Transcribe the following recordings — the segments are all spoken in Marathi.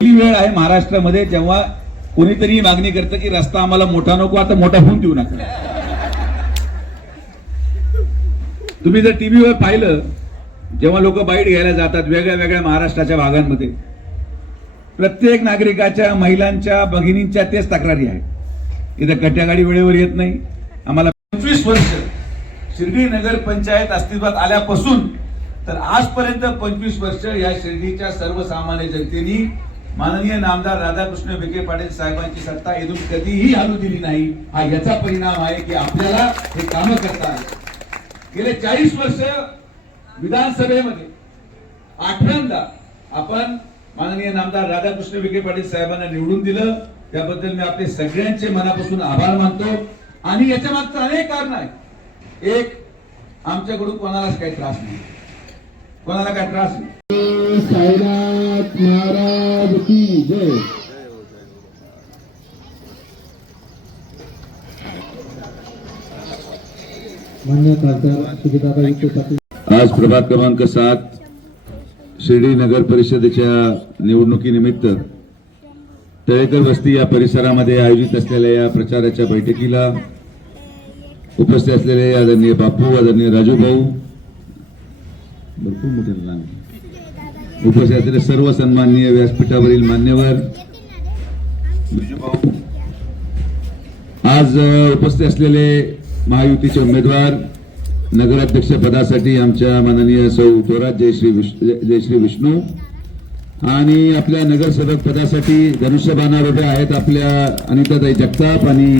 पहिली वेळ आहे महाराष्ट्रामध्ये जेव्हा कोणीतरी मागणी करतं की रस्ता आम्हाला मोठा नको आता मोठा होऊन देऊ नका. तुम्ही जर टीव्हीवर पाहिलं जेव्हा लोक बाईट घ्यायला जातात वेगळ्या वेगळ्या महाराष्ट्राच्या भागांमध्ये प्रत्येक नागरिकाच्या महिलांच्या भगिनींच्या तेच तक्रारी आहेत. इथं कट्यागाडी वेळेवर येत नाही. आम्हाला पंचवीस वर्ष शिर्डी नगर पंचायत अस्तित्वात आल्यापासून तर आजपर्यंत पंचवीस वर्ष या शिर्डीच्या सर्वसामान्य जनतेनी माननीय नामदार राधाकृष्ण विखे पाटील साहेबांची सत्ता येथून कधीही हलू दिली नाही. हा याचा परिणाम आहे की आपल्याला हे काम करता गेले चाळीस वर्ष विधानसभेमध्ये आठव्यांदा आपण माननीय नामदार राधाकृष्ण विखे पाटील साहेबांना निवडून दिलं. त्याबद्दल मी आपले सगळ्यांचे मनापासून आभार मानतो. आणि याच्या मागचं अनेक कारण आहे. एक आमच्याकडून कोणालाच काही त्रास नाही. कोणाला काही त्रास नाही. साईनाथ महाराज की जय। आज प्रभाग क्रमांक सात शिर्डी नगर परिषदेच्या निवडणुकीनिमित्त तळेकर वस्ती या परिसरामध्ये आयोजित असलेल्या या प्रचाराच्या बैठकीला उपस्थित असलेले आदरणीय बापू आदरणीय राजू भाऊ भरपूर मोठे नाव उपस्थित असलेले सर्व सन्माननीय व्यासपीठावरील मान्यवर आज उपस्थित असलेले महायुतीचे उमेदवार नगराध्यक्ष पदासाठी आमच्या माननीय सौ थोरात जयश्री जयश्री विष्णू. आणि आपल्या नगरसेवक पदासाठी धनुष्यबाणावर उभे आहेत आपल्या अनिताताई जगताप आणि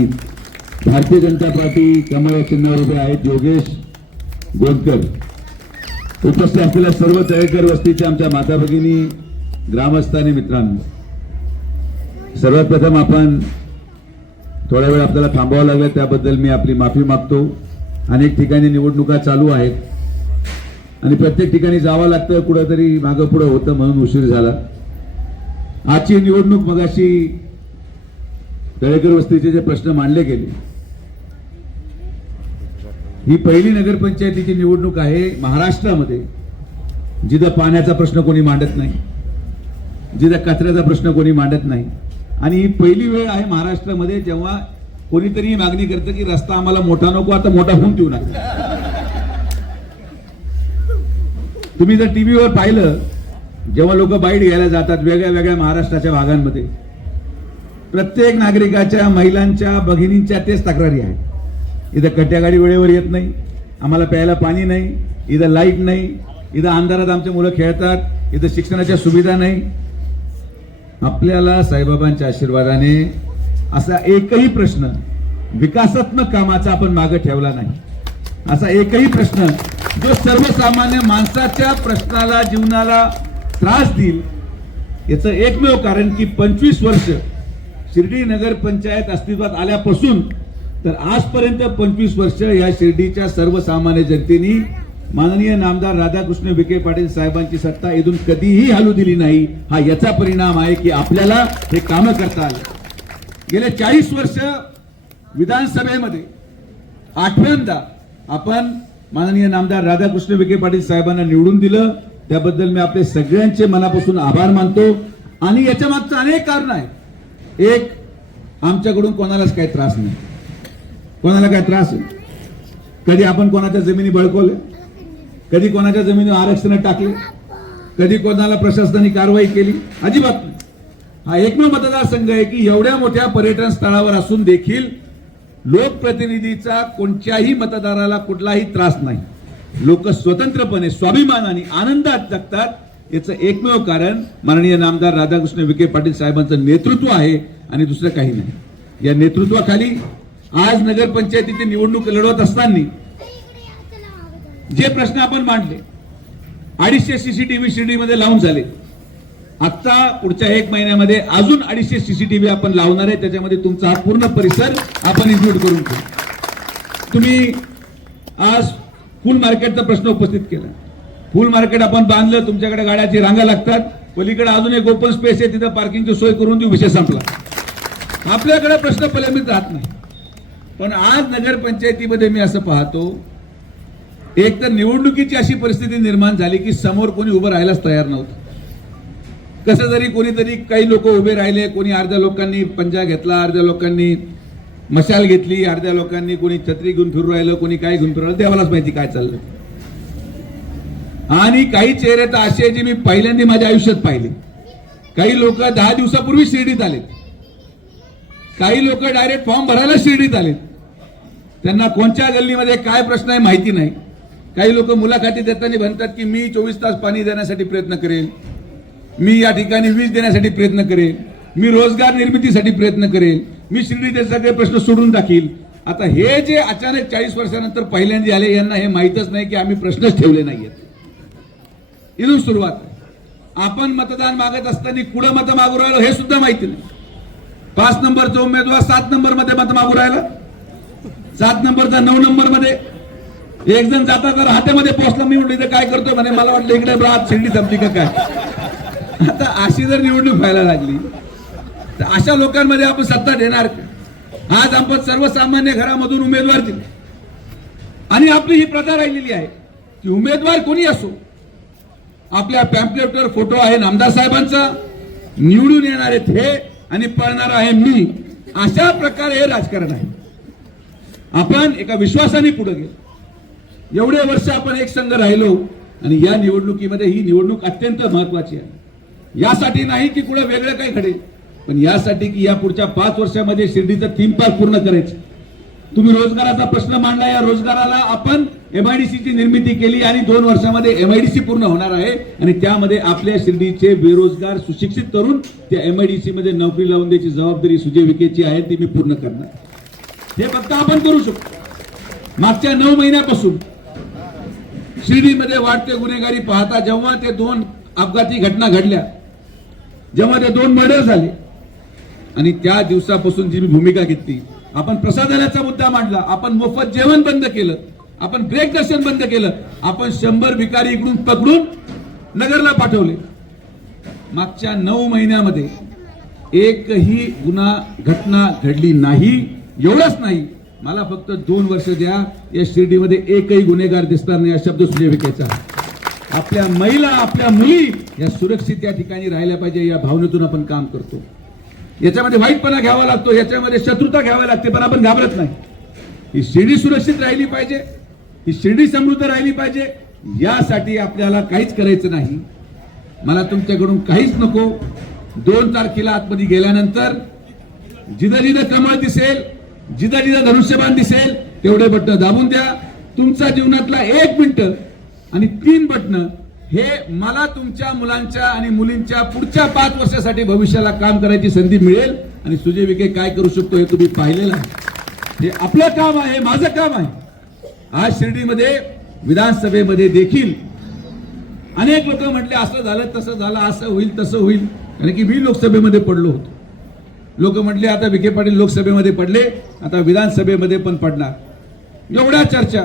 भारतीय जनता पार्टी कमळ चिन्हावर उभे आहेत योगेश गोंदकर उपस्थित असलेल्या सर्व तळेकर वस्तीच्या आमच्या माता भगिनी ग्रामस्थ आणि मित्रांनो. सर्वात प्रथम आपण थोडा वेळ आपल्याला थांबावं लागलं त्याबद्दल मी आपली माफी मागतो. अनेक ठिकाणी निवडणुका चालू आहेत. आणि प्रत्येक ठिकाणी जावं लागतं कुठंतरी मागं पुढं होतं म्हणून उशीर झाला. आजची निवडणूक मगाशी तळेकर वस्तीचे जे प्रश्न मांडले गेले ही पहिली नगरपंचायतीची निवडणूक आहे महाराष्ट्रामध्ये जिथं पाण्याचा प्रश्न कोणी मांडत नाही जिथं कचऱ्याचा प्रश्न कोणी मांडत नाही. आणि ही पहिली वेळ आहे महाराष्ट्रामध्ये जेव्हा कोणीतरी मागणी करतं की रस्ता आम्हाला मोठा नको आता मोठा होऊन देऊ नका. तुम्ही जर टीव्हीवर पाहिलं जेव्हा लोक बाईट घ्यायला जातात वेगळ्या वेगळ्या महाराष्ट्राच्या भागांमध्ये प्रत्येक नागरिकाच्या महिलांच्या भगिनींच्या तेच तक्रारी आहेत. इथं कट्ट्यागाडी वेळेवर येत नाही. आम्हाला प्यायला पाणी नाही. इथं लाइट नाही. इथं अंधारात आमचे मुलं खेळतात. इथं शिक्षणाच्या सुविधा नाही. आपल्याला साईबाबांच्या आशीर्वादाने असा एकही प्रश्न विकासात्मक कामाचा आपण मागे ठेवला नाही. असा एकही प्रश्न जो सर्वसामान्य माणसाच्या प्रश्नाला जीवनाला त्रास देईल याचं एकमेव कारण की पंचवीस वर्ष शिर्डी नगर पंचायत अस्तित्वात आल्यापासून तर आजपर्यंत पंचवीस वर्ष या शिर्डीच्या सर्वसामान्य जनतेने माननीय नामदार राधाकृष्ण विखे पाटील साहेबांची सत्ता इथून कधीही हलू दिली नाही. हा याचा परिणाम आहे की आपल्याला हे कामं करता आले. गेले चाळीस वर्ष विधानसभेमध्ये आठव्यांदा आपण माननीय नामदार राधाकृष्ण विखे पाटील साहेबांना निवडून दिलं. त्याबद्दल मी आपले सगळ्यांचे मनापासून आभार मानतो. आणि याच्या मागचं अनेक कारण आहे एक आमच्याकडून कोणालाच काही त्रास नाही. कोणाला काय त्रास आहे? कधी आपण कोणाच्या जमिनी बळकवल्या? कधी कोणाच्या जमिनी आरक्षण टाकले? कधी कोणाला प्रशासनाने कारवाई केली? अजिबात नाही. हा एकमेव मतदारसंघ आहे की एवढ्या मोठ्या पर्यटन स्थळावर असून देखील लोकप्रतिनिधीचा कोणत्याही मतदाराला कुठलाही त्रास नाही. लोक स्वतंत्रपणे स्वाभिमानाने आनंदात जगतात. याचं एकमेव कारण माननीय नामदार राधाकृष्ण विखे पाटील साहेबांचं नेतृत्व आहे आणि दुसरं काही नाही. या नेतृत्वाखाली आज नगरपंचायतीची निवडणूक लढवत असताना जे प्रश्न आपण मांडले अडीचशे सीसीटीव्ही शिर्डीमध्ये लावून झाले. आता पुढच्या एक महिन्यामध्ये अजून अडीचशे सीसीटीव्ही आपण लावणार आहे त्याच्यामध्ये तुमचा हा पूर्ण परिसर आपण इन्क्लूड करून ठेवू. तुम्ही आज फुल मार्केटचा प्रश्न उपस्थित केला. फुल मार्केट आपण बांधलं तुमच्याकडे गाड्याची रांगा लागतात. पलीकडे अजून एक ओपन स्पेस आहे तिथं पार्किंगची सोय करून देऊ विषय संपला. आपल्याकडे प्रश्न प्रलंबित राहत नाही. पण आज नगरपंचायतीमध्ये मी असं पाहतो एक तर निवडणुकीची अशी परिस्थिती निर्माण झाली की समोर कोणी उभं राहायलाच तयार नव्हतं. कसं जरी कोणीतरी काही लोक उभे राहिले कोणी अर्ध्या लोकांनी पंजा घेतला अर्ध्या लोकांनी मशाल घेतली अर्ध्या लोकांनी कोणी छत्री घेऊन फिरू राहिलं कोणी काय घेऊन फिरू राहिलं देवालाच माहिती काय चाललं आणि काही चेहरे तर असे जे मी पहिल्यांदा माझ्या आयुष्यात पाहिले. काही लोक दहा दिवसापूर्वी शिर्डीत आले काही लोक डायरेक्ट फॉर्म भरायला शिर्डीत आले त्यांना कोणत्या गल्लीमध्ये काय प्रश्न आहे माहिती नाही. काही लोक मुलाखती देताना म्हणतात की मी चोवीस तास पाणी देण्यासाठी प्रयत्न करेल. मी या ठिकाणी वीज देण्यासाठी प्रयत्न करेल. मी रोजगार निर्मितीसाठी प्रयत्न करेल. मी शिर्डीचे सगळे प्रश्न सोडून टाकील. आता हे जे अचानक चाळीस वर्षानंतर पहिल्यांदा आले यांना हे माहीतच नाही की आम्ही प्रश्नच ठेवले नाहीयेत. इथून सुरुवात. आपण मतदान मागत असताना कुठं मत मागू राहिलो हे सुद्धा माहिती नाही. पाच नंबरचा उमेदवार सात नंबरमध्ये मत मागू राहिला. सात नंबरचा नऊ नंबरमध्ये एक जण जाता तर हातामध्ये पोहोचला मी म्हटलं इथं काय करतोय? म्हणे मला वाटलं इकडे रात शिर्डी संपली का काय? आता अशी जर निवडणूक व्हायला लागली तर अशा लोकांमध्ये आपण सत्ता देणार आज आपण सर्वसामान्य घरामधून उमेदवार दिले. आणि आपली ही प्रथा राहिलेली आहे की उमेदवार कोणी असो आपल्या पॅम्पलेटवर फोटो आहे नामदार साहेबांचा निवडून येणार आहेत हे आणि पळणार आहे मी अशा प्रकारे हे राजकारण आहे. आपण एका विश्वासाने पुढे गेलो. एवढे वर्ष आपण एक संघ राहिलो आणि या निवडणुकीमध्ये ही निवडणूक अत्यंत महत्वाची आहे. यासाठी नाही की कुठे वेगळं काही घडेल पण यासाठी की या पुढच्या पाच वर्षामध्ये शिर्डीचं थीम पार्क पूर्ण करायचं. तुम्ही रोजगाराचा प्रश्न मांडला या रोजगाराला आपण एमआयडीसीची निर्मिती केली आणि दोन वर्षामध्ये एमआयडीसी पूर्ण होणार आहे आणि त्यामध्ये आपल्या शिर्डीचे बेरोजगार सुशिक्षित करून त्या एमआयडीसी मध्ये नोकरी लावून द्यायची जबाबदारी सुजयविकेची आहे ती मी पूर्ण करणार. हे फक्त आपण करू शकतो मागच्या नऊ महिन्यापासून शिर्डीमध्ये वाढते गुन्हेगारी पाहता जेव्हा ते दोन अपघाती घटना घडल्या जेव्हा ते दोन मर्डर झाले आणि त्या दिवसापासून जी मी भूमिका घेतली आपण प्रसाधनाचा मुद्दा मांडला आपण मोफत जेवण बंद केलं आपण ब्रेक दर्शन बंद केलं आपण शंभर भिकारी इकडून पकडून नगरला पाठवले. मागच्या नऊ महिन्यामध्ये एकही गुन्हा घटना घडली नाही. एवढंच नाही. मला फक्त दोन वर्ष द्या. या शिर्डीमध्ये एकही गुन्हेगार दिसणार नाही हा शब्द सुजयविकेचा आपल्या महिला आपल्या मुली या सुरक्षित या ठिकाणी राहिल्या पाहिजे या भावनेतून आपण काम करतो. याच्यामध्ये वाईटपणा घ्यावा लागतो याच्यामध्ये शत्रुता घ्यावी लागते पण आपण घाबरत नाही. ही शिर्डी सुरक्षित राहिली पाहिजे ही शिर्डी समृद्ध राहिली पाहिजे यासाठी आपल्याला काहीच करायचं नाही. मला तुमच्याकडून काहीच नको. दोन तारखेला आतमध्ये गेल्यानंतर जिथं जिथं कमळ दिसेल जिथं जिथं धनुष्यबाण दिसेल तेवढे बटन दाबून द्या. तुमचा जीवनातला एक मिनिट आणि तीन बटन हे मला तुमच्या मुलांच्या आणि मुलींच्या पुढच्या पाच वर्षासाठी भविष्याला काम करायची संधी मिळेल. आणि सुजय विखे काय करू शकतो हे तुम्ही पाहिलेलं आहे. हे आपलं काम आहे माझं काम आहे. आज शिर्डीमध्ये विधानसभेमध्ये देखील अनेक लोक म्हटले असं झालं तसं झालं असं होईल तसं होईल. कारण की मी लोकसभेमध्ये पडलो होतो. लोक म्हटले आता विखे पाटील लोकसभेमध्ये पडले आता विधानसभेमध्ये पण पडणार. एवढ्या चर्चा.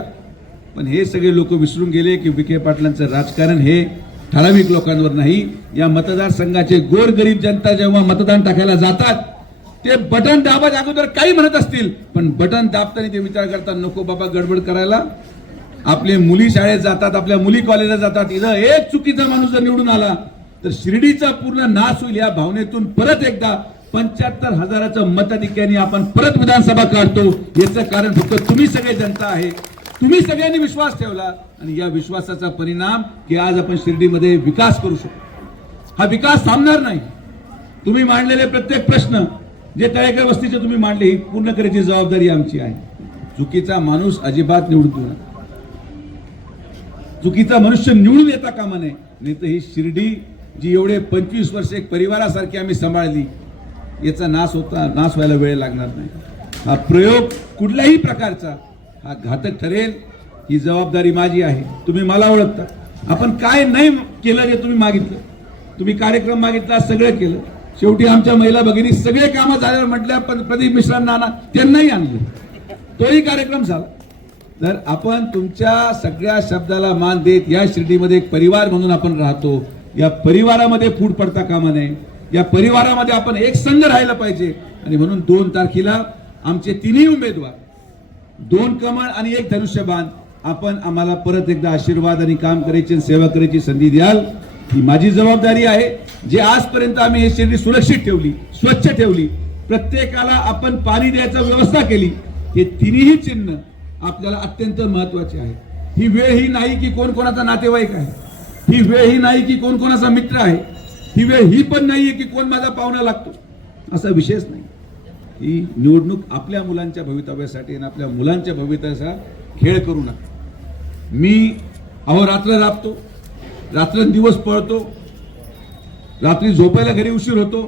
पण हे सगळे लोक विसरून गेले की विखे पाटलांचं राजकारण हे ठराविक लोकांवर नाही. या मतदारसंघाचे गोरगरीब जनता जेव्हा मतदान टाकायला जातात ते बटन दाबाच्या अगोदर काही म्हणत असतील पण बटन दाबताना ते विचार करतात नको बाबा गडबड करायला. आपले मुली शाळेत जातात आपल्या मुली कॉलेजला जातात. इथं एक चुकीचा माणूस जर निवडून आला तर शिर्डीचा पूर्ण नाश होईल या भावनेतून परत एकदा पंच्याहत्तर हजाराचं मताधिक्याने आपण परत विधानसभा काढतो. याचं कारण फक्त तुम्ही सगळे जनता आहे. तुम्ही सगळ्यांनी विश्वास ठेवला आणि या विश्वासाचा परिणाम की आज आपण शिर्डीमध्ये विकास करू शकतो. हा विकास थांबणार नाही. तुम्ही मांडलेले प्रत्येक प्रश्न जे तळेकर वस्तीचे तुम्ही मांडले ही पूर्ण करायची जबाबदारी आमची आहे. चुकीचा माणूस अजिबात निवडून देऊ नका चुकीचा मनुष्य निवडून येता कामा नये. नाही तर ही शिर्डी जी एवढे पंचवीस वर्ष एक परिवारासारखी आम्ही सांभाळली याचा नाश होता नाश व्हायला वेळ लागणार नाही. हा प्रयोग कुठल्याही प्रकारचा हा घातक ठरेल ही जबाबदारी माझी आहे. तुम्ही मला ओळखता. आपण काय नाही केलं जे तुम्ही मागितलं. तुम्ही कार्यक्रम मागितला सगळं केलं. शेवटी आमच्या महिला भगिनी सगळे कामं झाल्यावर म्हटल्या पण प्रदीप मिश्रांना आणा त्यांनाही आणलं. तोही कार्यक्रम झाला. तर आपण तुमच्या सगळ्या शब्दाला मान देत या शिर्डीमध्ये एक परिवार म्हणून आपण राहतो. या परिवारामध्ये फूट पडता कामा नये. या परिवारामध्ये आपण एक संघ राहायला पाहिजे. आणि म्हणून दोन तारखेला आमचे तिन्ही उमेदवार दोन कमळ आणि एक धनुष्यबाण आपण आम्हाला परत एकदा आशीर्वाद आणि काम करायची आणि सेवा करायची संधी द्याल. ही माझी जबाबदारी आहे. जे आजपर्यंत आम्ही हे शिर्डी सुरक्षित ठेवली स्वच्छ ठेवली प्रत्येकाला आपण पाणी द्यायचा व्यवस्था केली हे तिन्ही चिन्ह आपल्याला अत्यंत महत्त्वाचे आहे. ही वेळ ही नाही की कोण कोणाचा नातेवाईक आहे. ही वेळ ही नाही की कोण कोणाचा मित्र आहे. ही वेळ ही पण नाहीये की कोण माझा पाहुणा लागतो. असा विषयच नाही. ही निवडणूक आपल्या मुलांच्या भवितव्यासाठी आणि आपल्या मुलांच्या भवितव्याचा खेळ करू नका. मी अहोरात्र राबतो रात्रंदिवस पळतो रात्री झोपायला घरी उशीर होतो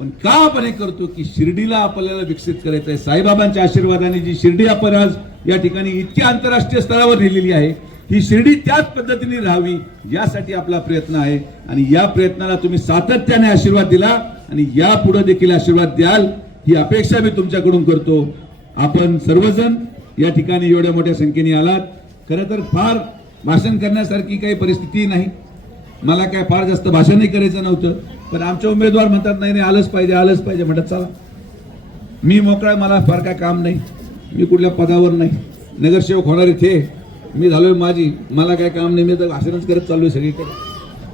पण का आपण हे करतो की शिर्डीला आपल्याला विकसित करायचं आहे साईबाबांच्या आशीर्वादाने जी शिर्डी आपण आज या ठिकाणी इतक्या आंतरराष्ट्रीय स्तरावर लिहिलेली आहे ही शिर्डी त्याच पद्धतीने राहावी यासाठी आपला प्रयत्न आहे. आणि या प्रयत्नाला तुम्ही सातत्याने आशीर्वाद दिला आणि या पुढे देखील आशीर्वाद द्याल ही अपेक्षा मी तुमच्याकडून करतो. आपण सर्वजण या ठिकाणी एवढ्या मोठ्या संख्येने आलात. खरं तर फार भाषण करण्यासारखी काही परिस्थिती नाही. मला काय फार जास्त भाषणही करायचं नव्हतं. पण आमचे उमेदवार म्हणतात नाही नाही आलंच पाहिजे आलंच पाहिजे. म्हणतात चला. मी मोकळा मला फार काय काम नाही. मी कुठल्या पदावर नाही. नगरसेवक होणार इथे. मी झालोय माझी मला काय काम नाही मी तर भाषणच करत चाललोय सगळीकडे.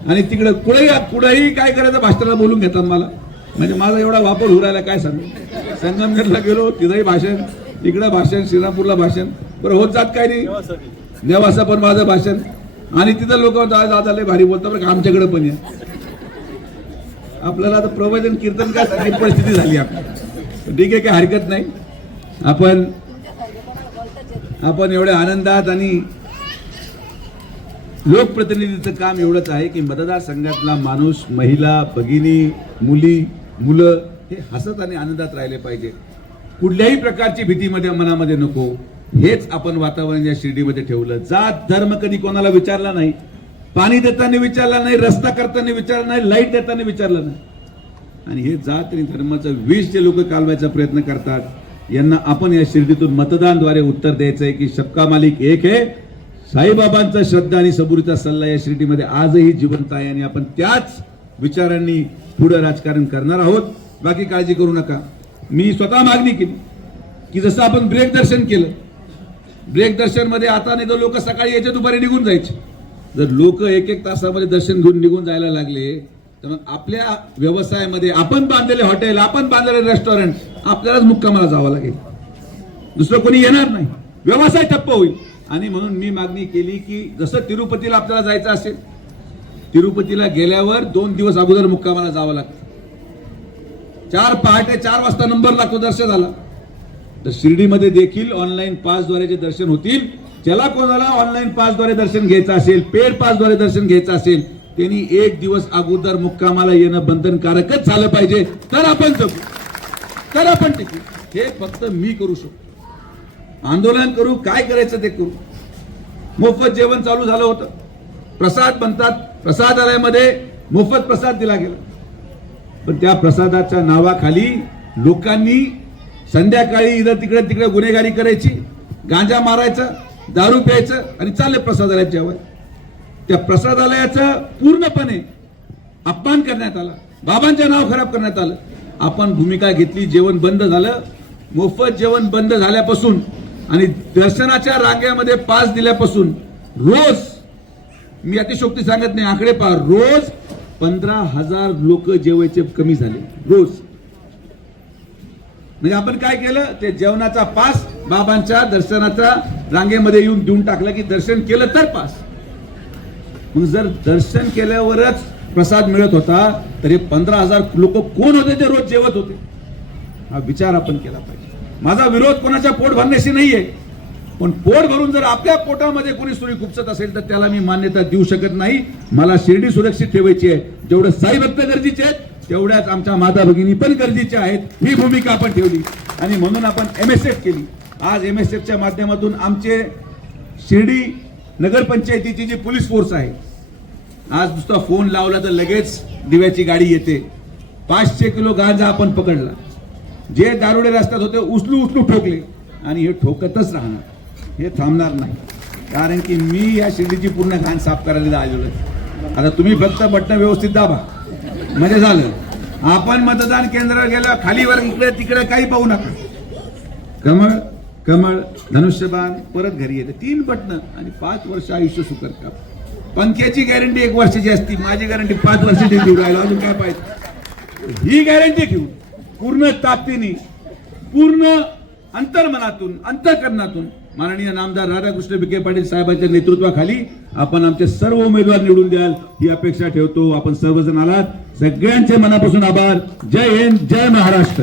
आणि तिकडे कुठेही कुठेही काय करायचं भाषणाला बोलून घेतात मला. म्हणजे माझा एवढा वापर होऊ राहिला काय सांगू? संगमनेरला गेलो तिथंही भाषण तिकडं भाषण श्रीरामपूरला भाषण. बरं होत जात काय नाही? देवासा पण माझं भाषण. आणि तिथं लोक दादा लय भारी बोलतात. बरं आमच्याकडे पण या. आपल्याला आता प्रवचन कीर्तन काय परिस्थिती झाली आपली. ठीक आहे काही हरकत नाही. आपण आपण एवढ्या आनंदात आणि लोकप्रतिनिधीचं काम एवढंच आहे की मतदारसंघातला माणूस महिला भगिनी मुली मुलं हे हसत आणि आनंदात राहिले पाहिजे. कुठल्याही प्रकारची भीतीमध्ये मनामध्ये नको. हेच आपण वातावरण या शिर्डीमध्ये ठेवलं. जात धर्म कधी कोणाला विचारला नाही. पाणी देताना विचारला नाही रस्ता करताना विचारला नाही लाइट देताना विचारलं नाही. आणि हे जात आणि धर्माचं विष जे लोक कालवायचा प्रयत्न करतात यांना आपण या शिर्डीतून मतदानद्वारे उत्तर द्यायचं आहे की सबका मालिक एक आहे. साईबाबांचा श्रद्धा आणि सबुरीचा सल्ला या शिर्डीमध्ये आजही जिवंत आहे आणि आपण त्याच विचारांनी पुढं राजकारण करणार आहोत. बाकी काळजी करू नका. मी स्वतः मागणी केली की जसं आपण ब्रेक दर्शन केलं ब्रेक दर्शनमध्ये आता नाही तर लोक सकाळी यायचे दुपारी निघून जायचे. जर लोक एक एक तासामध्ये दर्शन घेऊन निघून जायला लागले तर मग आपल्या व्यवसायामध्ये आपण बांधलेले हॉटेल आपण बांधलेले रेस्टॉरंट आपल्यालाच मुक्कामाला जावं लागेल. दुसरं कोणी येणार नाही. व्यवसाय ठप्प होईल. आणि म्हणून मी मागणी केली की जसं तिरुपतीला आपल्याला जायचं असेल तिरुपतीला गेल्यावर दोन दिवस अगोदर मुक्कामाला जावं लागतं. चार पहाटे चार वाजता नंबर लागतो दर्शनाला तर शिर्डीमध्ये देखील ऑनलाईन पासद्वारे जे दर्शन होतील. ज्याला कोणाला ऑनलाईन पासद्वारे दर्शन घ्यायचं असेल पेड पासद्वारे दर्शन घ्यायचं असेल त्यांनी एक दिवस अगोदर मुक्कामाला येणं बंधनकारकच झालं पाहिजे. तर आपण जगू. करा आपण टिकू हे फक्त मी करू शकतो. आंदोलन करू काय करायचं ते करू. मोफत जेवण चालू झालं होतं. प्रसाद म्हणतात प्रसादालयामध्ये मोफत प्रसाद दिला गेला. पण त्या प्रसादाच्या नावाखाली लोकांनी संध्याकाळी इथं तिकडे तिकडे गुन्हेगारी करायची गांजा मारायचं दारू प्यायचं आणि चालले प्रसादालयात जेवाय त्या प्रसादालयाचं पूर्णपणे अपमान करण्यात आला. बाबांचं नाव खराब करण्यात आलं. आपण भूमिका घेतली जेवण बंद झालं. मोफत जेवण बंद झाल्यापासून आणि दर्शनाच्या रांगेमध्ये पास दिल्यापासून रोज मी अतिशोक्ती सांगत नाही आकडे पहा रोज पंधरा हजार लोक जेवायचे कमी झाले. रोज. म्हणजे आपण काय केलं? ते जेवणाचा पास बाबांच्या दर्शनाच्या रांगेमध्ये येऊन देऊन टाकला की दर्शन केलं तर पास. मग जर दर्शन केल्यावरच प्रसाद मिळत होता तरी पंधरा हजार लोक कोण होते ते रोज जेवत होते? हा विचार आपण केला पाहिजे. माझा विरोध कोणाच्या पोट भरण्याशी नाहीये. पण पोट भरून जर आपल्या पोटामध्ये कोणी सुरी खुपसत असेल तर त्याला मी मान्यता देऊ शकत नाही. मला शिर्डी सुरक्षित ठेवायची आहे. जेवढं साई भक्त गरजेचे आहेत तेवढ्याच आमच्या माता भगिनी पण गरजेच्या आहेत. ही भूमिका आपण ठेवली. आणि म्हणून आपण एम एस एफ केली. आज एम एस एफच्या माध्यमातून आमचे शिर्डी नगरपंचायतीची जी पोलीस फोर्स आहे आज नुसता फोन लावला तर लगेच दिव्याची गाडी येते. पाचशे किलो गांजा आपण पकडला. जे दारुडे रस्त्यात होते उचलू उचलू ठोकले. आणि हे ठोकतच राहणार. हे थांबणार नाही. कारण की मी या शिर्डीची पूर्ण घाण साफ करायला आलेलो आहे. आता तुम्ही फक्त बटणं व्यवस्थित दाबा. म्हणजे झालं. आपण मतदान केंद्रावर गेलं खालीवर इकडे तिकडे काही पाहू नका. कमळ कमळ धनुष्यबाण परत घरी येते. तीन बटणं आणि पाच वर्ष आयुष्य सुकर का पंख्याची गॅरंटी एक वर्षाची असती. माझी गॅरंटी पाच वर्षाची देऊ राहिलो अजून काय पाहिजे? ही गॅरंटी घेऊन पूर्ण ताकदीने पूर्ण अंतर्मनातून अंतकरणातून माननीय नामदार राधाकृष्ण विखे पाटील साहेबांच्या नेतृत्वाखाली आपण आमचे सर्व उमेदवार निवडून द्याल ही अपेक्षा ठेवतो. आपण सर्वजण आलात. सगळ्यांचे मनापासून आभार. जय हिंद जय महाराष्ट्र.